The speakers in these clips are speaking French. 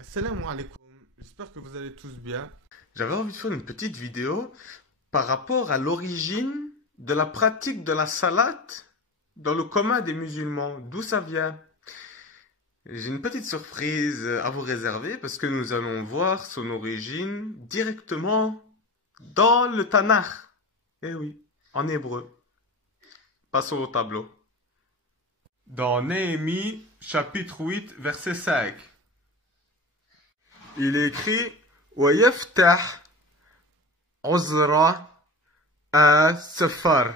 Assalamu alaikum, j'espère que vous allez tous bien. J'avais envie de faire une petite vidéo par rapport à l'origine de la pratique de la salade dans le commun des musulmans. D'où ça vient? J'ai une petite surprise à vous réserver parce que nous allons voir son origine directement dans le Tanakh. Eh oui, en hébreu. Passons au tableau. Dans Néhémie, chapitre 8, verset 5. Il est écrit وَيَفْتَحْ عُزْرَ السَّفَرِ.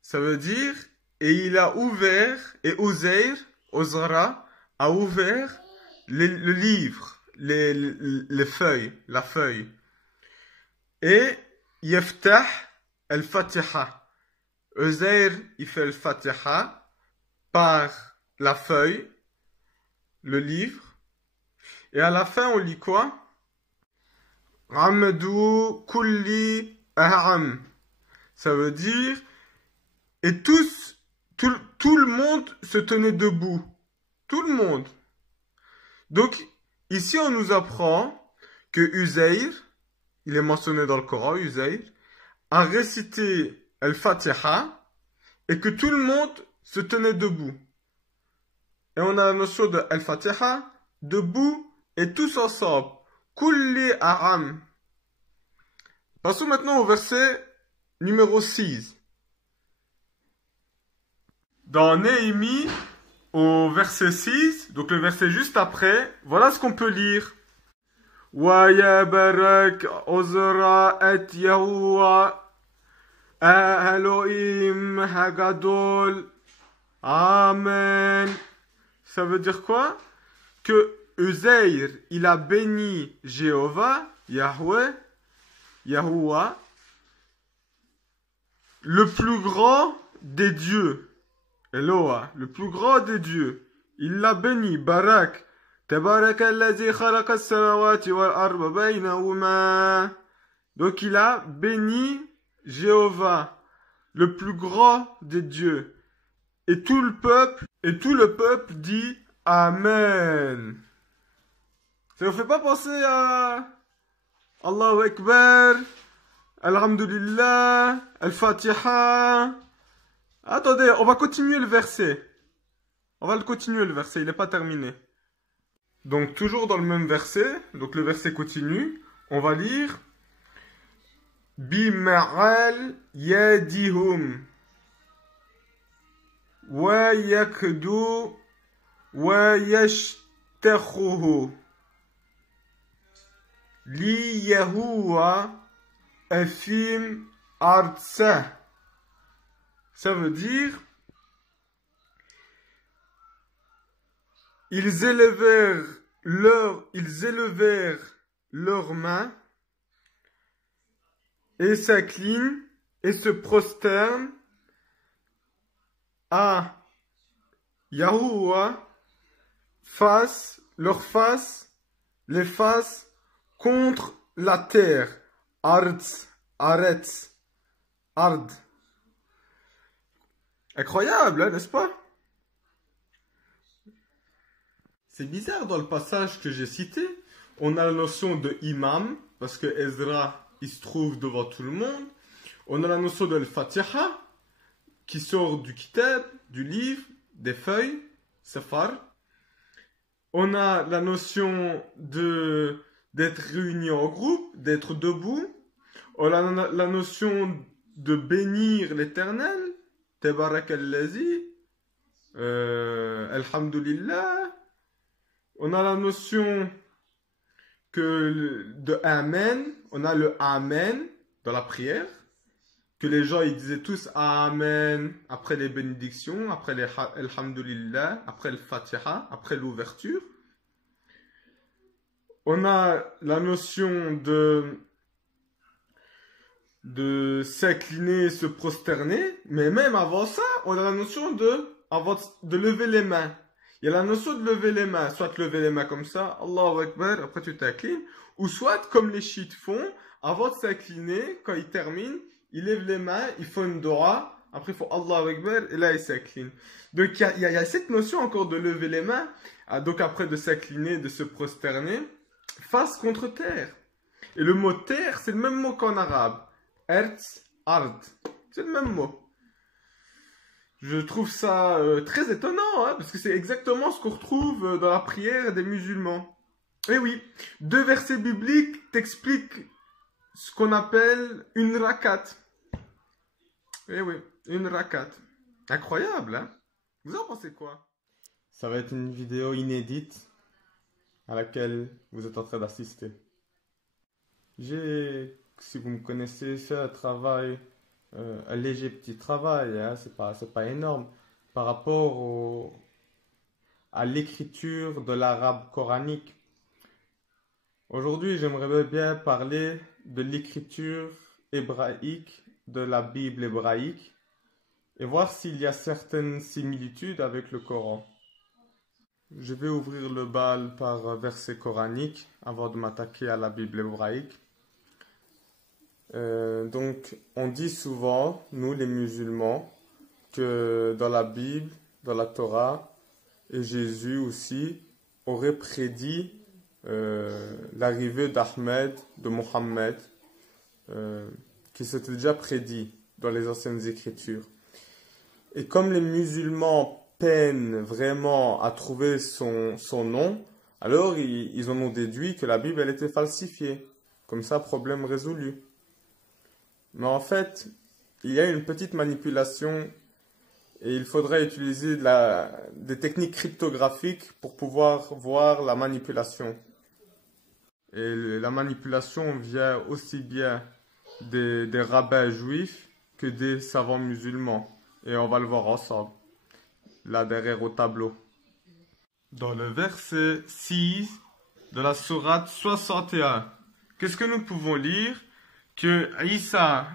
Ça veut dire, et il a ouvert, et Uzair, Ozra, a ouvert le livre, les feuilles, la feuille. Et Yaftah al-Fatiha. Uzair, il fait le Fatiha par la feuille, le livre. Et à la fin, on lit quoi? Ramadou kulli aham. Ça veut dire, et tout le monde se tenait debout. Tout le monde. Donc, ici, on nous apprend que Uzair, il est mentionné dans le Coran, Uzair, a récité Al-Fatiha et que tout le monde se tenait debout. Et on a la notion de Al-Fatiha, debout, et tous ensemble. Kulli aham. Passons maintenant au verset numéro 6. Dans Néhémie, au verset 6, donc le verset juste après, voilà ce qu'on peut lire. Wa yabarak ozra et Yahuwa Elohim Hagadol. Amen. Ça veut dire quoi? Que Uzair, il a béni Jéhovah, Yahweh, Yahuwah, le plus grand des dieux. Eloah, le plus grand des dieux. Il l'a béni, Barak. Tabarak allazi khalaqa as-samawati wal arda baynahuma. Donc il a béni Jéhovah, le plus grand des dieux. Et tout le peuple dit Amen. Ça ne vous fait pas penser à Allahu Akbar, Alhamdulillah, Al-Fatiha. Attendez, on va continuer le verset. On va le continuer le verset, il n'est pas terminé. Donc toujours dans le même verset, donc le verset continue, on va lire Bima'al yadihum wa yakdu wa yashtakhuhu li Yahuwa afim artsa. Ça veut dire ils élevèrent leurs mains et s'inclinent et se prosternent à Yahuwa les faces contre la terre. Aretz. Ard. Incroyable, hein, n'est-ce pas? C'est bizarre dans le passage que j'ai cité. On a la notion de imam, parce que Ezra, il se trouve devant tout le monde. On a la notion de Al-Fatiha, qui sort du kitab, du livre, des feuilles, safar. On a la notion d'être réunis en groupe, d'être debout. On a la notion de bénir l'Éternel, Tabarak allazi, Alhamdulillah. On a la notion de Amen. On a le Amen dans la prière. Que les gens ils disaient tous Amen après les bénédictions, après les Alhamdulillah, après le Fatiha, après l'ouverture. On a la notion de s'incliner, se prosterner, mais même avant ça, on a la notion de lever les mains. Il y a la notion de lever les mains, soit lever les mains comme ça, Allahu Akbar, après tu t'inclines, ou soit comme les chiites font, avant de s'incliner, quand ils terminent, ils lèvent les mains, ils font une dua, après il faut Allahu Akbar, et là ils s'inclinent. Donc il y a cette notion encore de lever les mains, Donc après de s'incliner, de se prosterner, face contre terre. Et le mot terre, c'est le même mot qu'en arabe. Erz, ard. C'est le même mot. Je trouve ça très étonnant, hein, parce que c'est exactement ce qu'on retrouve dans la prière des musulmans. Et oui, 2 versets bibliques t'expliquent ce qu'on appelle une rakat. Eh oui, une rakat. Incroyable, hein? Vous en pensez quoi? Ça va être une vidéo inédite à laquelle vous êtes en train d'assister. J'ai, si vous me connaissez, fait un travail, un léger petit travail, hein, c'est pas énorme, par rapport à l'écriture de l'arabe coranique. Aujourd'hui, j'aimerais bien parler de l'écriture hébraïque, de la Bible hébraïque, et voir s'il y a certaines similitudes avec le Coran. Je vais ouvrir le bal par verset coranique avant de m'attaquer à la Bible hébraïque. Donc, on dit souvent, nous les musulmans, que dans la Bible, dans la Torah, et Jésus aussi, aurait prédit l'arrivée d'Ahmed, de Mohammed, qui s'était déjà prédit dans les anciennes écritures. Et comme les musulmans peinent vraiment à trouver son nom, alors ils en ont déduit que la Bible elle était falsifiée. Comme ça, problème résolu. Mais en fait, il y a une petite manipulation et il faudrait utiliser des techniques cryptographiques pour pouvoir voir la manipulation. Et la manipulation vient aussi bien des rabbins juifs que des savants musulmans. Et on va le voir ensemble, là derrière au tableau. Dans le verset 6 de la sourate 61, qu'est-ce que nous pouvons lire? Que Isa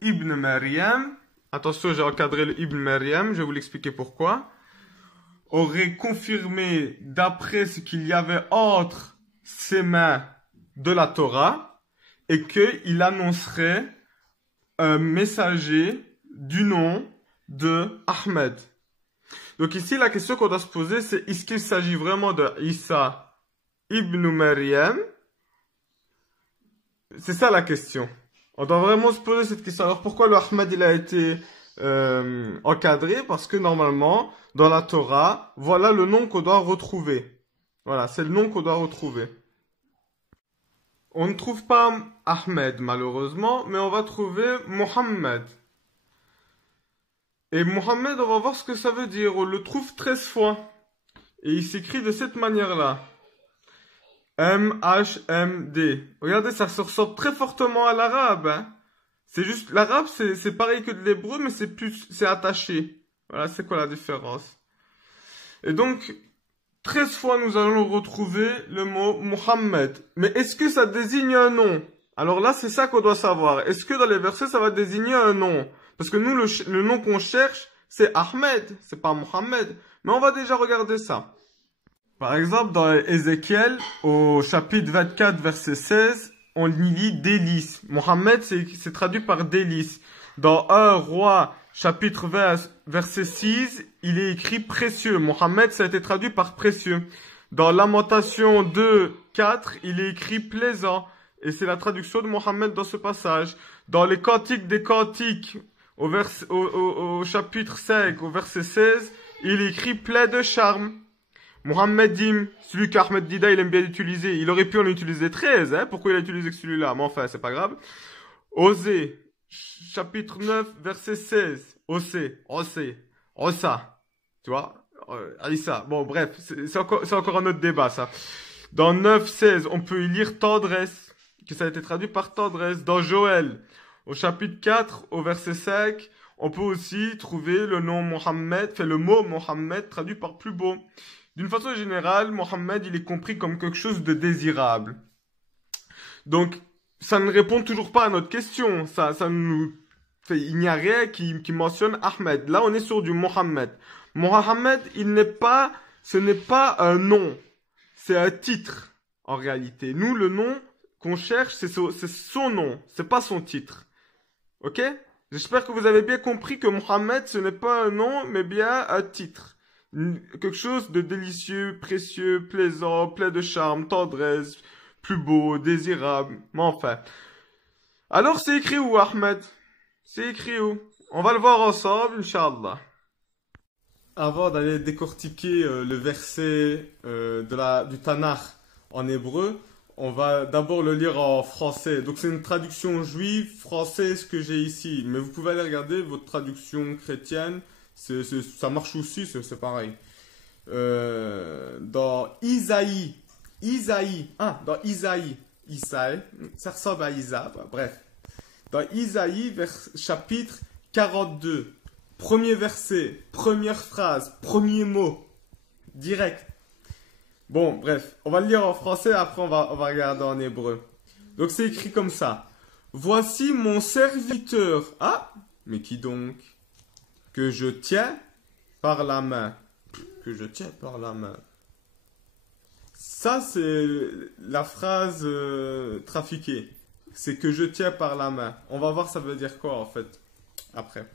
ibn Maryam, attention j'ai encadré le ibn Maryam, je vais vous l'expliquer pourquoi, aurait confirmé d'après ce qu'il y avait entre ses mains de la Torah et qu'il annoncerait un messager du nom de Ahmed. Donc ici la question qu'on doit se poser c'est est-ce qu'il s'agit vraiment de Isa ibn Maryam? C'est ça la question. On doit vraiment se poser cette question. Alors pourquoi le Ahmed il a été encadré? Parce que normalement dans la Torah, voilà le nom qu'on doit retrouver. Voilà, c'est le nom qu'on doit retrouver. On ne trouve pas Ahmed malheureusement, mais on va trouver Mohammed. Et Mohammed, on va voir ce que ça veut dire. On le trouve 13 fois. Et il s'écrit de cette manière-là. M-H-M-D. Regardez, ça se ressemble très fortement à l'arabe. Hein. C'est juste, l'arabe, c'est pareil que de l'hébreu, mais c'est attaché. Voilà, c'est quoi la différence? Et donc, 13 fois, nous allons retrouver le mot Mohammed. Mais est-ce que ça désigne un nom? Alors là, c'est ça qu'on doit savoir. Est-ce que dans les versets, ça va désigner un nom? Parce que nous, le nom qu'on cherche, c'est Ahmed, c'est pas Mohammed. Mais on va déjà regarder ça. Par exemple, dans Ézéchiel, au chapitre 24, verset 16, on y lit délice. Mohammed, c'est traduit par délice. Dans 1 Roi, chapitre 20, verset 6, il est écrit précieux. Mohammed, ça a été traduit par précieux. Dans Lamentation 2, 4, il est écrit plaisant. Et c'est la traduction de Mohammed dans ce passage. Dans les Cantiques des Cantiques, au chapitre 5, au verset 16, il écrit plein de charme. Mohammedim, celui qu'Ahmed Dida il aime bien utiliser, il aurait pu en utiliser 13, hein, pourquoi il a utilisé que celui-là? Mais enfin, c'est pas grave. Osée, chapitre 9, verset 16, Osée, Osa, tu vois, Aïssa, bon bref, c'est encore un autre débat ça. Dans 9, 16, on peut y lire tendresse, que ça a été traduit par tendresse. Dans Joël, au chapitre 4, au verset 5, on peut aussi trouver le nom Mohammed, le mot Mohammed traduit par plus beau. D'une façon générale, Mohammed, il est compris comme quelque chose de désirable. Donc, ça ne répond toujours pas à notre question. Il n'y a rien qui mentionne Ahmed. Là, on est sur du Mohammed. Mohammed, ce n'est pas un nom. C'est un titre, en réalité. Nous, le nom qu'on cherche, c'est son nom. C'est pas son titre. Ok? J'espère que vous avez bien compris que Mohammed, ce n'est pas un nom, mais bien un titre. quelque chose de délicieux, précieux, plaisant, plein de charme, tendresse, plus beau, désirable, mais enfin. Alors c'est écrit où, Ahmed? C'est écrit où? On va le voir ensemble, Inch'Allah. Avant d'aller décortiquer le verset du Tanakh en hébreu, on va d'abord le lire en français. Donc c'est une traduction juive française que j'ai ici. Mais vous pouvez aller regarder votre traduction chrétienne. Ça marche aussi, c'est pareil. Dans Isaïe. Dans Isaïe. Ça ressemble à Isa. Bref. Dans Isaïe, chapitre 42. Premier verset, première phrase, premier mot. Direct. Bon, bref, on va le lire en français, après on va regarder en hébreu. Donc c'est écrit comme ça. Voici mon serviteur. Ah, mais qui donc? Que je tiens par la main. Que je tiens par la main. Ça, c'est la phrase trafiquée. C'est que je tiens par la main. On va voir ça veut dire quoi en fait, après.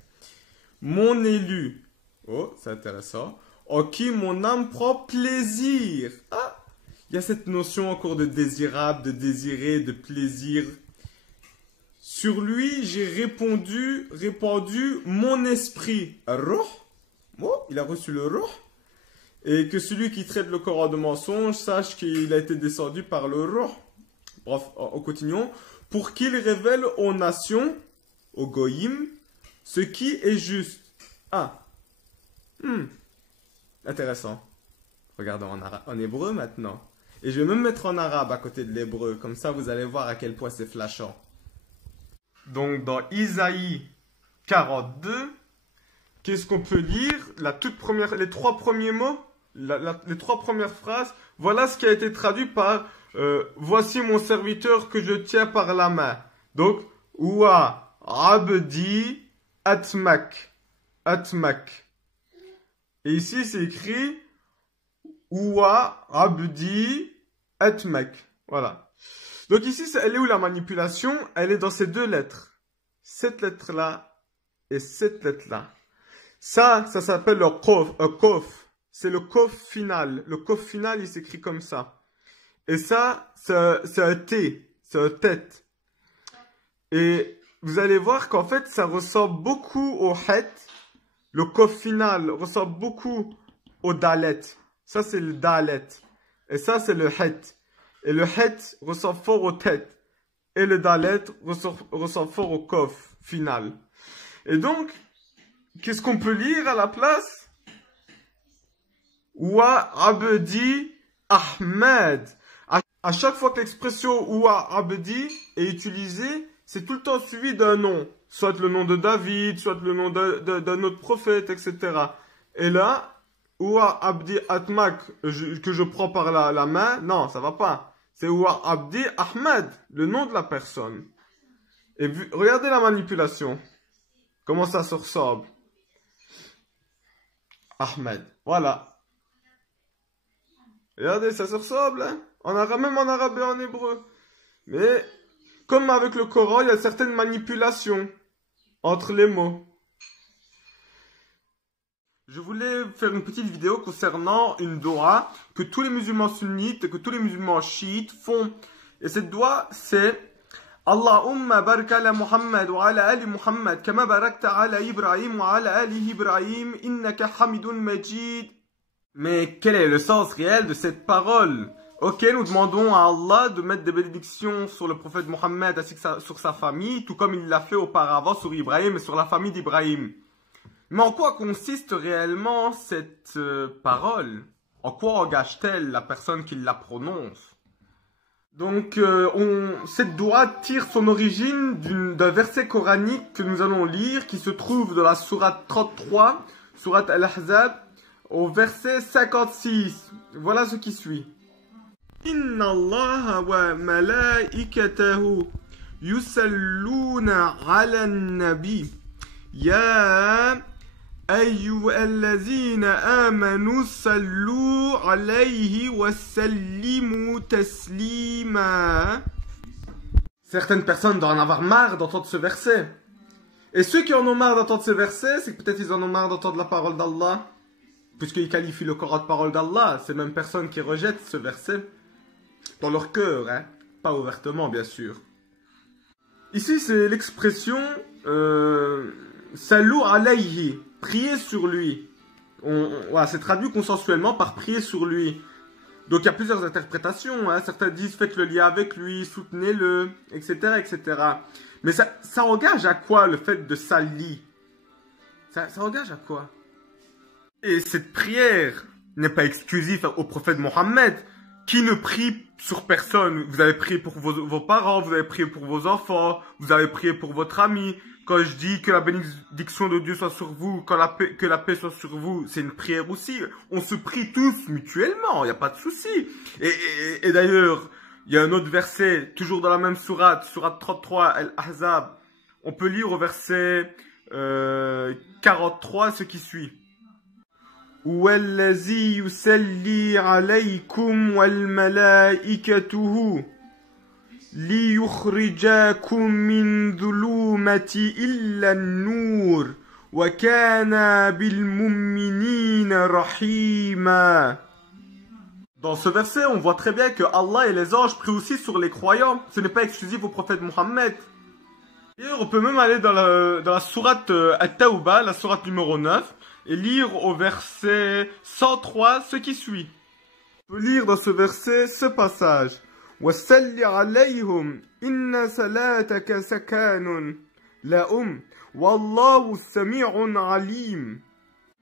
Mon élu. Oh, c'est intéressant. En qui mon âme prend plaisir. Ah, il y a cette notion encore de désirable, de désirer, de plaisir. Sur lui, j'ai répandu mon esprit. Ruh. Oh, il a reçu le ruh. Et que celui qui traite le Coran de mensonge sache qu'il a été descendu par le ruh. Bref, continuons. Pour qu'il révèle aux nations, aux goïm, ce qui est juste. Ah. Intéressant. Regardons en hébreu maintenant. Et je vais même mettre en arabe à côté de l'hébreu. Comme ça, vous allez voir à quel point c'est flashant. Donc, dans Isaïe 42, qu'est-ce qu'on peut lire? Les trois premiers mots, les trois premières phrases. Voilà ce qui a été traduit par voici mon serviteur que je tiens par la main. Donc, Oua Abdi Atmak. Atmak. Et ici, c'est écrit Oua Abdi Atmak. Voilà. Donc ici, elle est où la manipulation? Elle est dans ces deux lettres. Cette lettre-là et cette lettre-là. Ça s'appelle le kof. C'est le kof final. Le kof final, il s'écrit comme ça. Et ça, c'est un T. C'est un tête. Et vous allez voir qu'en fait, ça ressemble beaucoup au het. Le kof final ressemble beaucoup au dalet. Ça, c'est le dalet. Et ça, c'est le het. Et le het ressemble fort au tête. Et le dalet ressemble fort au kof final. Et donc, qu'est-ce qu'on peut lire à la place? Wa abdi Ahmed. À chaque fois que l'expression Wa abdi est utilisée, c'est tout le temps suivi d'un nom. Soit le nom de David, soit le nom d'un autre prophète, etc. Et là, Wa abdi Atmak, que je prends par la main, non, ça va pas. C'est Wa abdi Ahmed, le nom de la personne. Et regardez la manipulation. Comment ça se ressemble. Ahmed, voilà. Regardez, ça se ressemble, hein? Même en arabe et en hébreu. Mais, comme avec le Coran, il y a certaines manipulations entre les mots. Je voulais faire une petite vidéo concernant une doua que tous les musulmans sunnites et que tous les musulmans chiites font. Et cette doua, c'est Allahumma barik ala Muhammad wa ala ali Muhammad kama barakta ala Ibrahim wa ala ali Ibrahim innaka hamidun majid. Mais quel est le sens réel de cette parole? Ok, nous demandons à Allah de mettre des bénédictions sur le prophète Mohammed ainsi que sur sa famille, tout comme il l'a fait auparavant sur Ibrahim et sur la famille d'Ibrahim. Mais en quoi consiste réellement cette parole? En quoi engage-t-elle la personne qui la prononce? Donc, cette doua tire son origine d'un verset coranique que nous allons lire, qui se trouve dans la sourate 33, sourate Al-Ahzab, au verset 56. Voilà ce qui suit. Inna Allah wa malaikatahu yusalluna ala nabi. Ya ayyuhallazina amanu sallu alayhi wa sallimu taslima. Certaines personnes doivent en avoir marre d'entendre ce verset. Et ceux qui en ont marre d'entendre ce verset, c'est que peut-être ils en ont marre d'entendre la parole d'Allah. puisqu'ils qualifient le Coran de parole d'Allah, ces mêmes personnes qui rejettent ce verset dans leur cœur, hein, pas ouvertement bien sûr. Ici c'est l'expression Salou alayhi, prier sur lui. Voilà, c'est traduit consensuellement par prier sur lui. Donc il y a plusieurs interprétations, hein. Certains disent faites le lien avec lui, soutenez-le, etc., etc. Mais ça engage à quoi le fait de sali? Ça engage à quoi? Et cette prière n'est pas exclusive au prophète Mohammed, qui ne prie sur personne. Vous avez prié pour vos parents, vous avez prié pour vos enfants, vous avez prié pour votre ami. Quand je dis que la bénédiction de Dieu soit sur vous, que la paix soit sur vous, c'est une prière aussi. On se prie tous mutuellement, il n'y a pas de souci. Et d'ailleurs, il y a un autre verset, toujours dans la même sourate, sourate 33, Al-Ahzab. On peut lire au verset 43 ce qui suit. وَالَّذِي يُسَلِّي عَلَيْكُمْ وَالْمَلَائِكَتُهُ لِيُخْرِجَاكُمْ مِنْ ظُلُومَةِ إِلَّا النُّورِ وَكَانَ بِالْمُؤْمِنِينَ رَحِيمًا. Dans ce verset, on voit très bien que Allah et les anges prient aussi sur les croyants. Ce n'est pas exclusif au prophète Mohammed. D'ailleurs, on peut même aller dans la sourate At-Tawbah, la sourate numéro 9, et lire au verset 103 ce qui suit. On peut lire dans ce verset ce passage. وَسَلِّ عَلَيْهُمْ إِنَّ صَلَاتَكَ سَكَانٌ لَهُمْ وَاللَّهُ سَمِيعٌ عَلِيمٌ.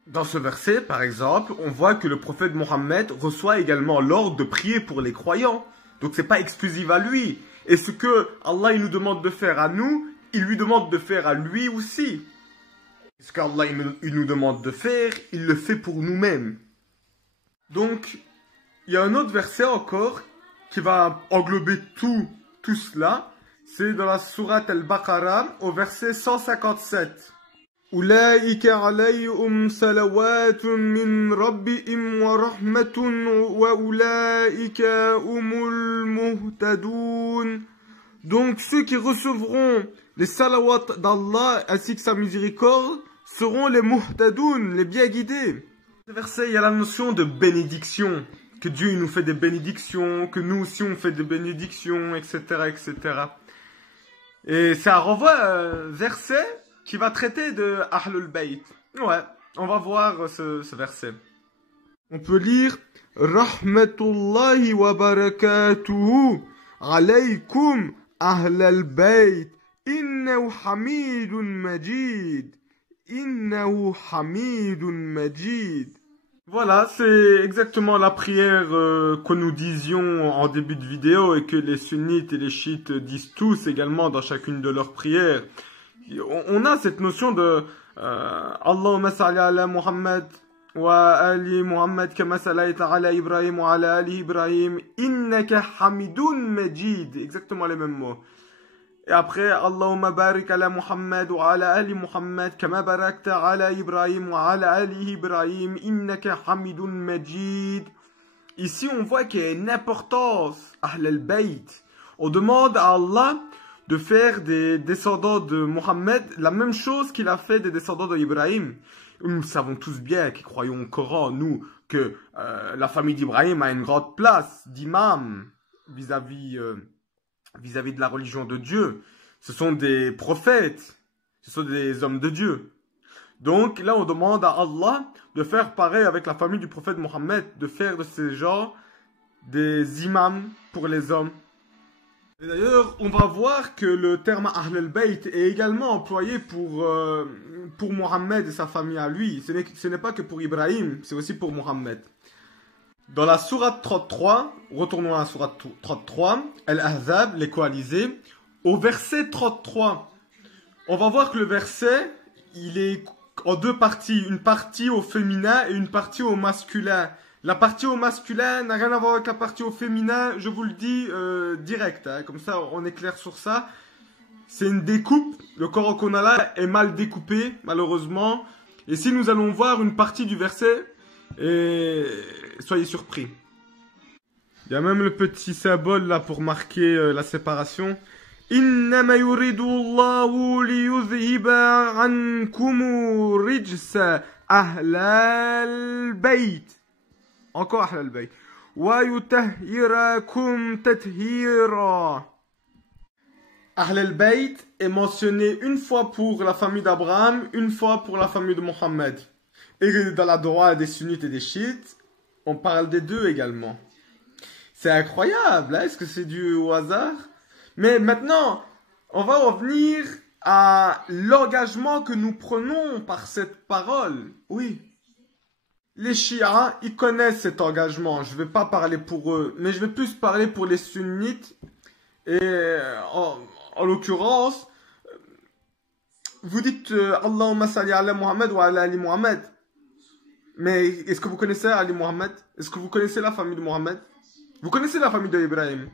Dans ce verset, par exemple, on voit que le prophète Mohammed reçoit également l'ordre de prier pour les croyants. Donc c'est pas exclusif à lui. Et ce que Allah il nous demande de faire à nous, il lui demande de faire à lui aussi. Ce qu'Allah il nous demande de faire, il le fait pour nous-mêmes. Donc, il y a un autre verset encore qui va englober tout cela. C'est dans la sourate Al-Baqarah au verset 157. أولئك عليهم صلوات من ربهم ورحمة وأولئك هم المهتدون. Donc ceux qui recevront les salawats d'Allah ainsi que sa miséricorde seront les muhtadoun, les bien guidés. Dans ce verset, il y a la notion de bénédiction, que Dieu il nous fait des bénédictions, que nous aussi on fait des bénédictions, etc., etc. Et ça renvoie à un verset qui va traiter de Ahlul Bayt. Ouais, on va voir ce verset. On peut lire Rahmatullahi wa barakatuhu alaykum Ahlul Bayt innahu hamidun majid. Innahu hamidun majid. Voilà, c'est exactement la prière que nous disions en début de vidéo et que les sunnites et les chiites disent tous également dans chacune de leurs prières. On a cette notion de Allahumma salli ala Muhammad wa ali Muhammad kama sallaita ala Ibrahim wa ala ali Ibrahim innaka hamidun majid. Exactement les mêmes mots. Et après, Allahumma barik ala Muhammad wa ala ali Muhammad kama barakta ala Ibrahim wa ala ali Ibrahim innaka hamidun majid. Ici, on voit qu'il y a une importance Ahl al-Bayt. On demande à Allah de faire des descendants de Mohammed la même chose qu'il a fait des descendants d'Ibrahim. Nous savons tous bien, qui croyons au Coran, nous, que la famille d'Ibrahim a une grande place d'imam vis-à-vis de la religion de Dieu. Ce sont des prophètes, ce sont des hommes de Dieu. Donc là, on demande à Allah de faire pareil avec la famille du prophète Mohammed, de faire de ces gens des imams pour les hommes. Et d'ailleurs, on va voir que le terme Ahl al-Bayt est également employé pour Mohammed et sa famille à lui. Ce n'est pas que pour Ibrahim, c'est aussi pour Mohammed. Dans la sourate 33, retournons à la sourate 33, Al-Ahzab, les coalisés, au verset 33, on va voir que le verset, il est en deux parties, une partie au féminin et une partie au masculin. La partie au masculin n'a rien à voir avec la partie au féminin, je vous le dis direct, hein, comme ça on est clair sur ça. C'est une découpe, le Coran qu'on a là est mal découpé, malheureusement. Et si nous allons voir une partie du verset, et soyez surpris. Il y a même le petit symbole là pour marquer la séparation. إنما يريد الله ليذهب عنكم الرجس Ahlal Bayt. Encore Ahlal Bayt. Wa yutahhirakum tathira. Ahlal Bayt est mentionné une fois pour la famille d'Abraham, une fois pour la famille de Mohammed. Et dans la Torah des sunnites et des chiites, on parle des deux également. C'est incroyable, hein? Est-ce que c'est dû au hasard? Mais maintenant, on va revenir à l'engagement que nous prenons par cette parole. Oui. Les chiites, ils connaissent cet engagement. Je ne vais pas parler pour eux, mais je vais plus parler pour les sunnites. Et en l'occurrence, vous dites Allahumma salli ala Muhammad wa ala Ali Muhammad. Mais est-ce que vous connaissez Ali Muhammad? Est-ce que vous connaissez la famille de Muhammad? Vous connaissez la famille d'Ibrahim?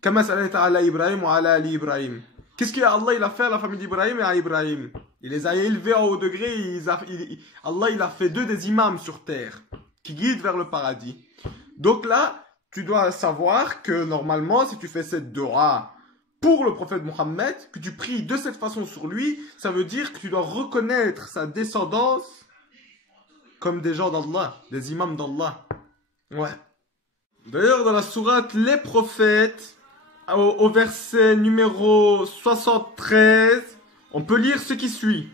Kama sallayta ala Ibrahim wa ala Ali Ibrahim. Qu'est-ce qu'Allah il a fait à la famille d'Ibrahim et à Ibrahim? Il les a élevés en haut degré. Allah il a fait d'eux des imams sur terre qui guident vers le paradis. Donc là, tu dois savoir que normalement, si tu fais cette dua pour le prophète Mohammed, que tu pries de cette façon sur lui, ça veut dire que tu dois reconnaître sa descendance comme des gens d'Allah, des imams d'Allah. Ouais. D'ailleurs, dans la sourate Les Prophètes, au verset numéro 73, on peut lire ce qui suit.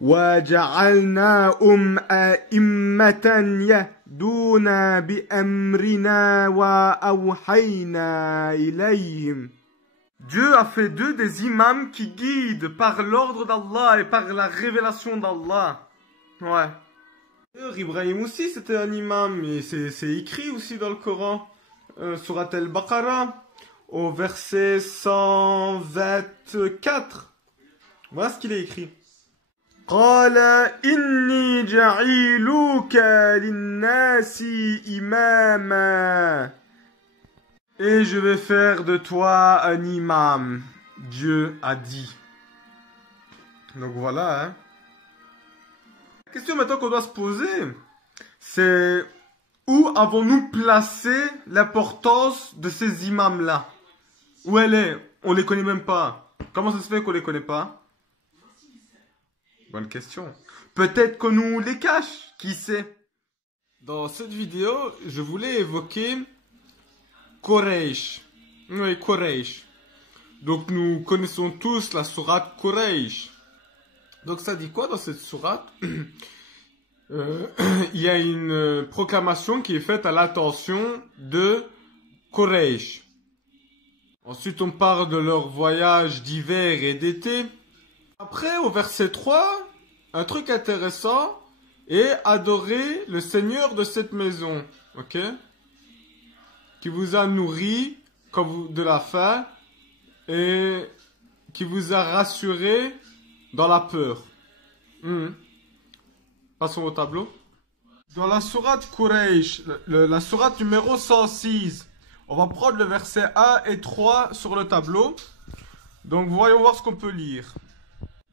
وَجَعَلْنَاهُمْ أَئِمَّةً يَهْدُونَ بِأَمْرِنَا وَأَوْحَيْنَا إِلَيْهِمْ. Dieu a fait d'eux des imams qui guident par l'ordre d'Allah et par la révélation d'Allah. Ouais. Ibrahim aussi c'était un imam, et c'est écrit aussi dans le Coran, Surat al-Baqarah, au verset 124. Voilà ce qu'il est écrit. قال إني جعيلوك للناس إماما. Et je vais faire de toi un imam. Dieu a dit. Donc voilà, hein. La question maintenant qu'on doit se poser, c'est où avons-nous placé l'importance de ces imams-là? Où elle est? On les connaît même pas. Comment ça se fait qu'on les connaît pas? Bonne question. Peut-être qu'on nous les cache, qui sait? Dans cette vidéo, je voulais évoquer Quraysh. Oui, Quraysh. Donc nous connaissons tous la sourate Quraysh. Donc ça dit quoi dans cette sourate? Il y a une proclamation qui est faite à l'attention de Quraysh. Ensuite on parle de leur voyage d'hiver et d'été. Après au verset 3, un truc intéressant est adorer le Seigneur de cette maison. Ok? Qui vous a nourri de la faim et qui vous a rassuré dans la peur. Passons au tableau. Dans la sourate Quraysh, la sourate numéro 106, on va prendre le verset 1 et 3 sur le tableau. Donc voyons voir ce qu'on peut lire.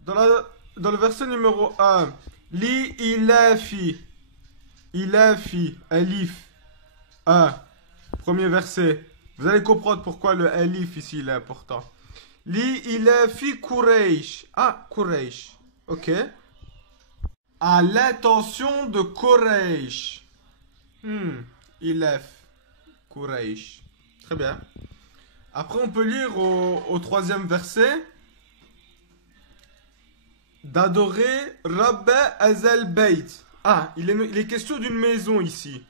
Dans le verset numéro 1, Li ilafi, ilafi, alif, 1, premier verset. Vous allez comprendre pourquoi le alif ici il est important. Li ilafi Quraysh. Ah, Quraysh. Ok. À l'intention de Quraysh. Ilaf. Quraysh. Très bien. Après, on peut lire au troisième verset. D'adorer Rabba Azal Bayt. Ah, il est question d'une maison ici.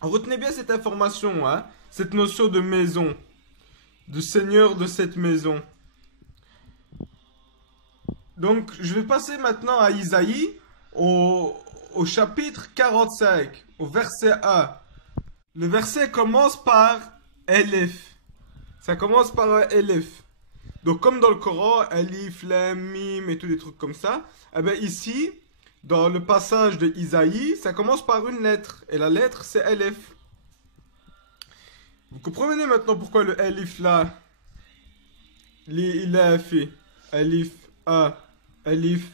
Retenez bien cette information, hein, cette notion de maison. Du Seigneur de cette maison. Donc, je vais passer maintenant à Isaïe, au chapitre 45, au verset 1. Le verset commence par Elif. Ça commence par un Elif. Donc, comme dans le Coran, Elif, Lam, Mim et tous des trucs comme ça, eh bien ici, dans le passage de Isaïe, ça commence par une lettre. Et la lettre, c'est Elif. Vous comprenez maintenant pourquoi le Elif là, il a fait Elif A. Alif,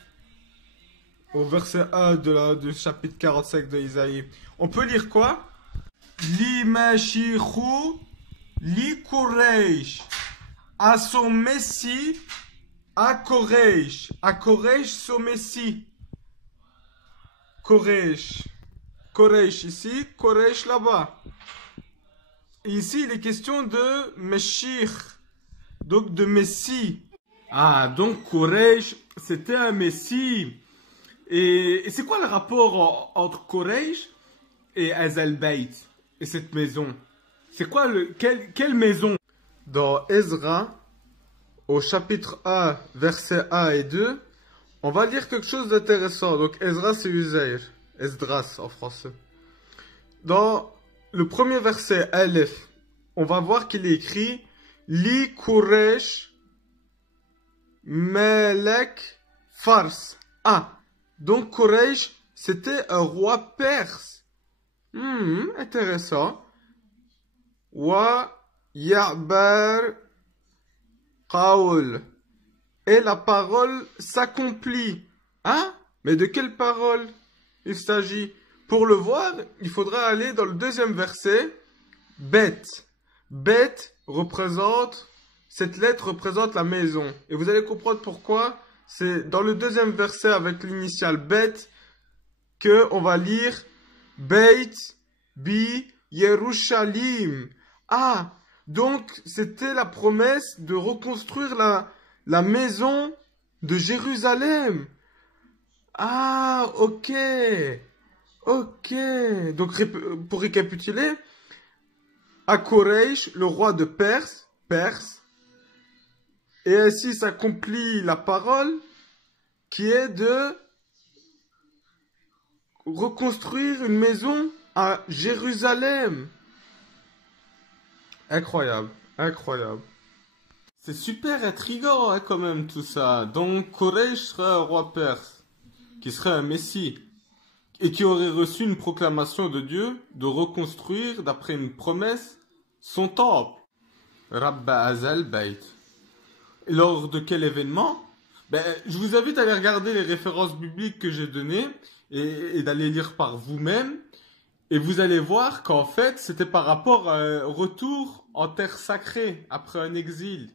au verset 1 du chapitre 45 de Isaïe. On peut lire quoi? Li mashichu li Quraysh. À son messie, à Quraysh. À Quraysh son messie. Koresh. Koresh ici, Koresh là-bas. Et ici, il est question de Meshich, donc de Messie. Ah, donc Koresh, c'était un Messie. Et c'est quoi le rapport entre Koresh et Hazel Beit et cette maison? C'est quoi quelle maison? Dans Ezra, au chapitre 1, versets 1 et 2, on va lire quelque chose d'intéressant. Donc Ezra, c'est Uzair. Esdras en français. Dans le premier verset, Aleph, on va voir qu'il est écrit Li Koresh Melek Fars. Ah, donc Koresh, c'était un roi perse. Intéressant. Wa Ya'bar Qaul. Et la parole s'accomplit. Hein? Mais de quelle parole il s'agit? Pour le voir, il faudra aller dans le deuxième verset. Bet. Bet représente, cette lettre représente la maison. Et vous allez comprendre pourquoi. C'est dans le deuxième verset avec l'initiale Bet que on va lire Beit bi Yerushalim. Ah, donc c'était la promesse de reconstruire la maison de Jérusalem. Ah, ok. Ok. Donc, pour récapituler, à Koresh, le roi de Perse, et ainsi s'accomplit la parole qui est de reconstruire une maison à Jérusalem. Incroyable, incroyable. C'est super intriguant hein, quand même tout ça. Donc Koresh serait un roi perse, qui serait un messie, et qui aurait reçu une proclamation de Dieu de reconstruire, d'après une promesse, son temple. Rabba Hazel Beit. Et lors de quel événement? Je vous invite à aller regarder les références bibliques que j'ai données et d'aller lire par vous-même. Et vous allez voir qu'en fait, c'était par rapport à un retour en terre sacrée après un exil.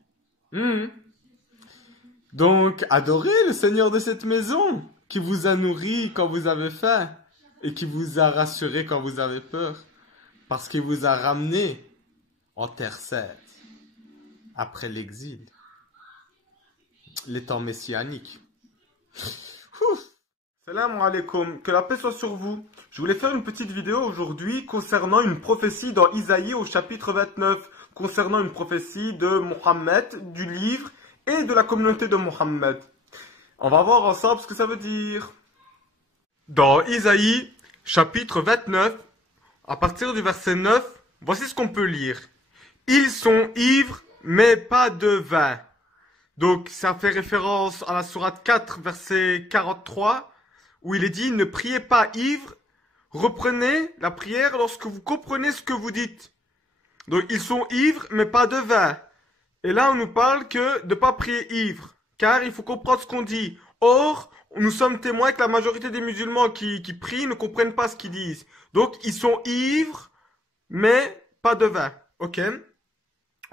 Donc, adorez le Seigneur de cette maison, qui vous a nourri quand vous avez faim, et qui vous a rassuré quand vous avez peur, parce qu'il vous a ramené en terre sainte, après l'exil, les temps messianiques. Salam alaikum, que la paix soit sur vous. Je voulais faire une petite vidéo aujourd'hui concernant une prophétie dans Isaïe au chapitre 29, concernant une prophétie de Mohammed, du livre et de la communauté de Mohammed. On va voir ensemble ce que ça veut dire. Dans Isaïe, chapitre 29, à partir du verset 9, voici ce qu'on peut lire. Ils sont ivres, mais pas de vin. Donc, ça fait référence à la sourate 4, verset 43, où il est dit, ne priez pas ivre, reprenez la prière lorsque vous comprenez ce que vous dites. Donc, ils sont ivres, mais pas de vin. Et là, on nous parle que de ne pas prier ivre, car il faut comprendre ce qu'on dit. Or, nous sommes témoins que la majorité des musulmans qui prient ne comprennent pas ce qu'ils disent. Donc, ils sont ivres, mais pas de vin. Ok?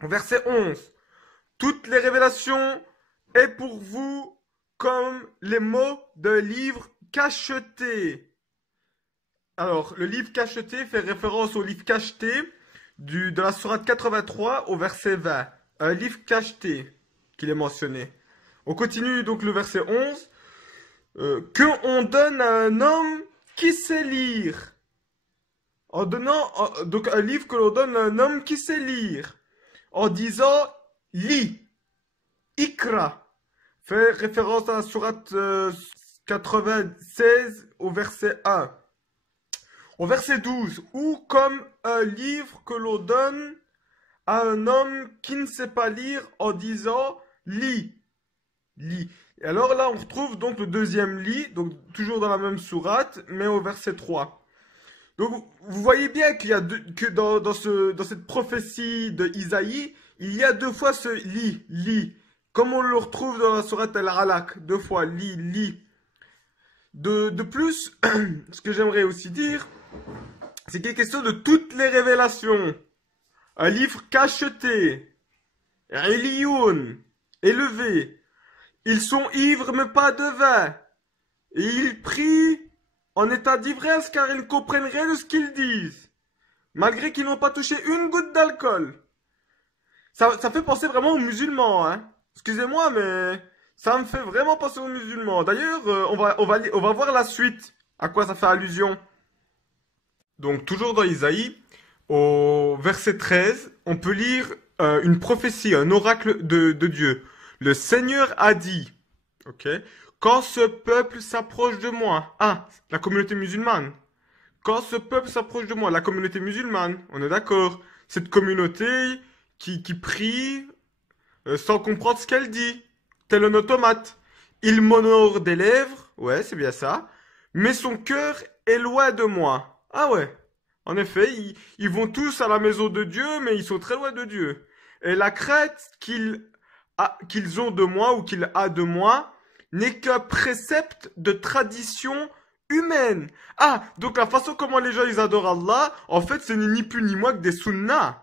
Verset 11. Toutes les révélations est pour vous comme les mots d'un livre cacheté. Alors, le livre cacheté fait référence au livre cacheté de la sourate 83 au verset 20. Un livre cacheté qu'il est mentionné. On continue donc le verset 11. Que on donne à un homme qui sait lire. En donnant donc un livre que l'on donne à un homme qui sait lire. En disant lis. Ikra fait référence à la sourate 96 au verset 1. Au verset 12, ou comme un livre que l'on donne à un homme qui ne sait pas lire en disant lis. Lis. Et alors là, on retrouve donc le deuxième lit, donc toujours dans la même sourate, mais au verset 3. Donc vous voyez bien qu'il y a que dans cette prophétie de Isaïe, il y a deux fois ce lit. Comme on le retrouve dans la sourate Al-Alaq, deux fois lit. De plus, ce que j'aimerais aussi dire, c'est qu'il est question de toutes les révélations. Un livre cacheté, Eliyoun, élevé. Ils sont ivres mais pas de vin. Et ils prient en état d'ivresse car ils ne comprennent rien de ce qu'ils disent, malgré qu'ils n'ont pas touché une goutte d'alcool. Ça fait penser vraiment aux musulmans, hein. Excusez-moi, mais ça me fait vraiment penser aux musulmans. D'ailleurs, on va voir la suite, à quoi ça fait allusion. Donc, toujours dans Isaïe, au verset 13, on peut lire une prophétie, un oracle de Dieu. Le Seigneur a dit, ok, quand ce peuple s'approche de moi, ah, la communauté musulmane, quand ce peuple s'approche de moi, la communauté musulmane, on est d'accord, cette communauté qui prie sans comprendre ce qu'elle dit, tel un automate. Il m'honore des lèvres, ouais, c'est bien ça, mais son cœur est loin de moi. Ah ouais, en effet, ils vont tous à la maison de Dieu, mais ils sont très loin de Dieu. Et la crainte qu'ils ont de moi ou qu'il a de moi n'est qu'un précepte de tradition humaine. Ah, donc la façon comment les gens ils adorent Allah, en fait, ce n'est ni plus ni moins que des sunnas,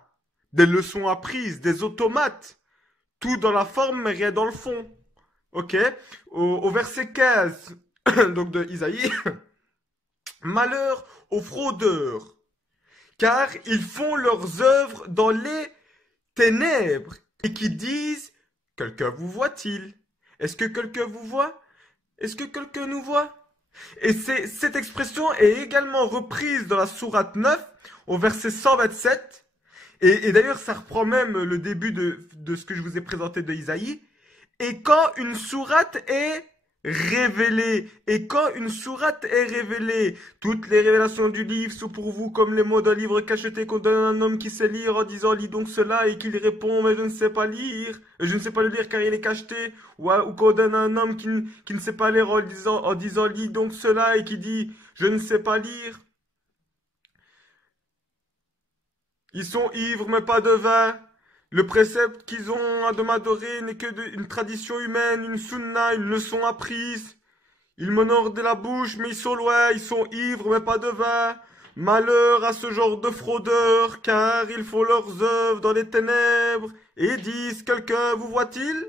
des leçons apprises, des automates. Tout dans la forme, mais rien dans le fond. Ok? Au verset 15, donc de Isaïe, malheur aux fraudeurs, car ils font leurs œuvres dans les ténèbres et qui disent, quelqu'un vous voit-il? Est-ce que quelqu'un vous voit? Est-ce que quelqu'un nous voit? Et cette expression est également reprise dans la sourate 9, au verset 127. Et d'ailleurs, ça reprend même le début de ce que je vous ai présenté de Isaïe. Et quand une sourate est révélée, toutes les révélations du livre sont pour vous comme les mots d'un livre cacheté qu'on donne à un homme qui sait lire en disant lis donc cela et qu'il répond mais je ne sais pas lire, je ne sais pas le lire car il est cacheté, ou qu'on donne à un homme qui ne sait pas lire en disant lis donc cela et qui dit je ne sais pas lire. Ils sont ivres, mais pas de vin. Le précepte qu'ils ont de m'adorer n'est que une tradition humaine, une sunna, une leçon apprise. Ils m'honorent de la bouche, mais ils sont loin. Ils sont ivres, mais pas de vin. Malheur à ce genre de fraudeurs, car ils font leurs œuvres dans les ténèbres et disent quelqu'un vous voit-il?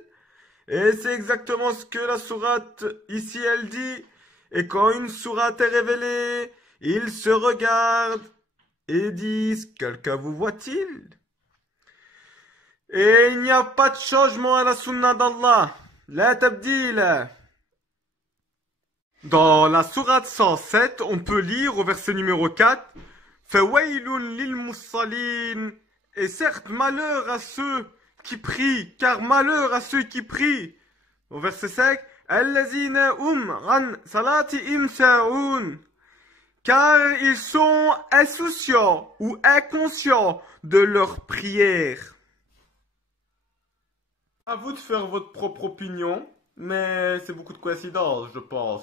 Et c'est exactement ce que la sourate ici elle dit. Et quand une sourate est révélée, ils se regardent et disent quelqu'un vous voit-il? Et il n'y a pas de changement à la sunna d'Allah. La tabdil. Dans la sourate 107, on peut lire au verset numéro 4 Fawailun lil musallin. Et certes, malheur à ceux qui prient, car malheur à ceux qui prient. Au verset 5 Allazina ran salatihim sa'un. Car ils sont insouciants ou inconscients de leur prière. À vous de faire votre propre opinion, mais c'est beaucoup de coïncidences, je pense.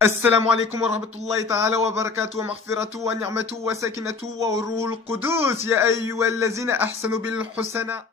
Assalamu alaikum wa rahmatullahi ta'ala wa barakatuh wa maghfiratuhu wa ni'matuhu wa sakinatuhu wa ruhul qudus ya ayyuhallazina ahsanu bil husna.